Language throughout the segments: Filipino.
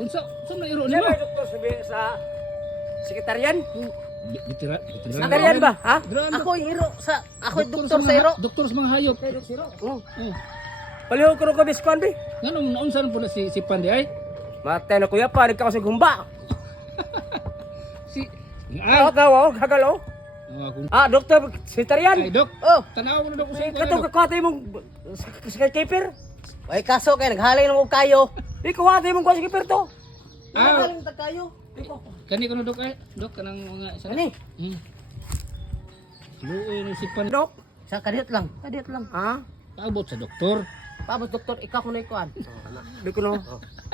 Unsa na iro Sino nimo? doktor sa sekretarian? Bitira. Sekretarian ba? Ha? Ako iro sa doktor sa iro. Doktor sa mga hayop. Oh. Oh. Palihog ko ko biskon bi. Nganong naunsa na po na si Pandi ay? Matay na kuya pa nagka sa gumba. Si Ah, kaw, kagalo. kung Doktor sekretarian. ay dok. Oh, Tanaw mo na dok sa Katong kakwatay mong keeper. ay kaso kay naghalay nang og kayo. Di kakwatay mong kwasi keeper to. Naghalay ta kayo. Kani ko na dok ay. Dok kanang mga isa. Ani? Luoy ni si Pandi. Dok. Sa kadiyot lang. Ha? Paabot sa doktor. Pabot doktor ikaw kuno ikuan. Di ko no.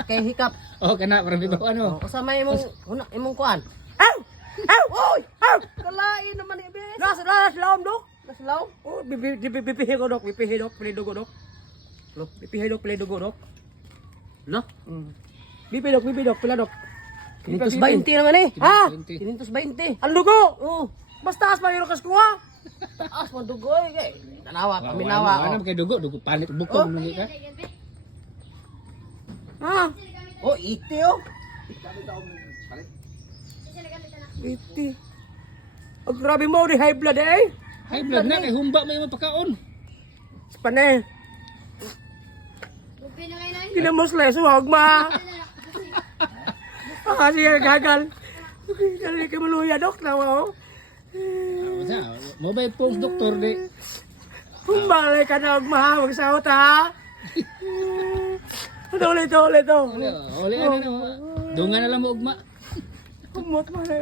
Kay hikap. Oh kana para bibaw ano. Usa may imong kuan. Aw! Aw! Oy! Aw! Kalain naman ibes. Nas laom dok. Naslaw. Oh, bipihi ko dok, pili dugo dok. Lo, bipihi dok, pili dugo dok. Lo, Bipi dok, pila dok. 520 naman eh. Ha? 520. Ang dugo! Oh, Basta as pa yung kas ko ha? taas mo dugoy kay. Tanawa, paminawa. Ano kay dugo panit bukog mo ka. Ha? Oh, iti oh. Iti. Oh, grabe mo, di high blood eh. High blood na kay humba may mapakaon. Panay. Kinamos leso, huwag ma. Siya gagal. Dali ka maluya, dok. Nawa, oh. Mobile phones doktor di. Humbalay ka na, huwag ma. Huwag sahot, ha? Ulit. Oli ano. Dungan na lang mo ugma. Kumot mo na.